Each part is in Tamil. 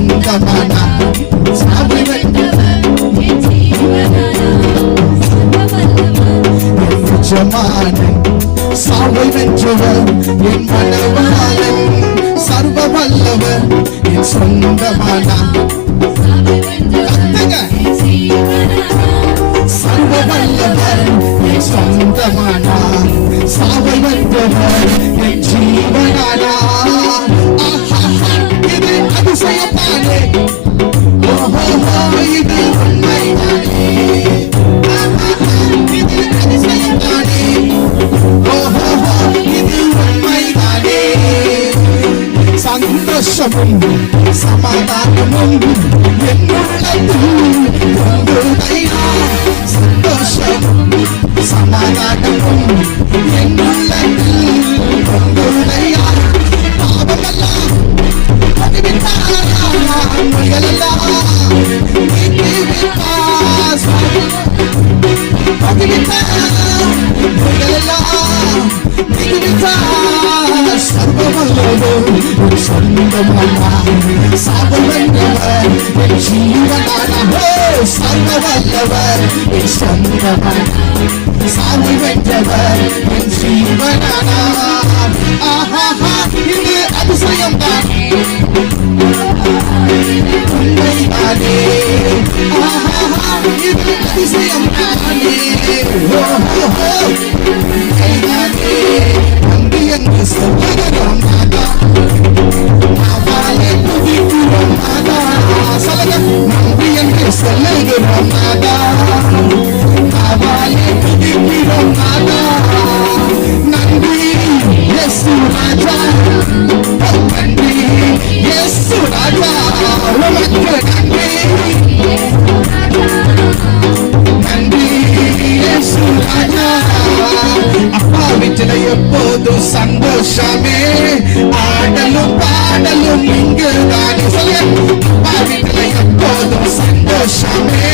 சொந்தமானா சாவை வென்றவர் என் எஜமானன் சாவை வென்றவர் என் மனவாளன் சர்வ வல்லவர் என் சொந்தமானா சர்வ வல்லவர் என் சொந்தமானா சாவை வென்றவர் என் ஜீவனானா இது அதிசயத்தானே இது உண்மைதானே இது அதிசயத்தானே இது உண்மைதானே சந்தோஷமும் சமாதானமும் என்னுள்ளத்தில் கொண்டுதையா சந்தோஷமும் சமாதானமும் என்னுள்ளத்தில் கொண்டுதையா பாவமெல்லாம் பதிவிட்டார் முயலெல்லாம் நீக்கிவிட்டார் பதிவிட்டார் முயலெல்லாம் நீக்கிவிட்டார் சர்வவல்லவர் சொந்தமல்லா சாபவென்றவர் என் ஜீவனானா சர்வவல்லவர் என் சொந்தமல்லா சாவி வென்றவர் என் ஜீவனானா இது அதிசயம் தான் உண்மைதானே இது அதிசயம் தானே உண்மைதானே நன்றி என்று சொல்லுகிறோம் நாதா நாவாலே துதிக்கிறோம் நாதா சொல்லுங்க நன்றி என்று சொல்லுகிறோம் நாதா நாவாலே துதிக்கிறோம் நாதா நன்றி இயேசு ராஜா நன்றி இயேசு ராஜா உமக்கு நன்றி நன்றி இயேசு ராஜா அப்பா வீட்டில எப்போதும் சந்தோஷமே ஆடலும் பாடலும் இங்குதானே சொல்லுங்க அப்பா வீட்டில எப்போதும் சந்தோஷமே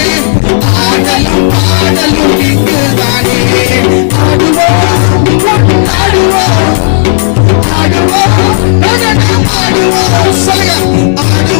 ஆடலும் பாடலும் இங்குதானே ஆடுவோம் ஆடுவோம் ஆடுவோம் ஆடுவோம் சொல்லுங்க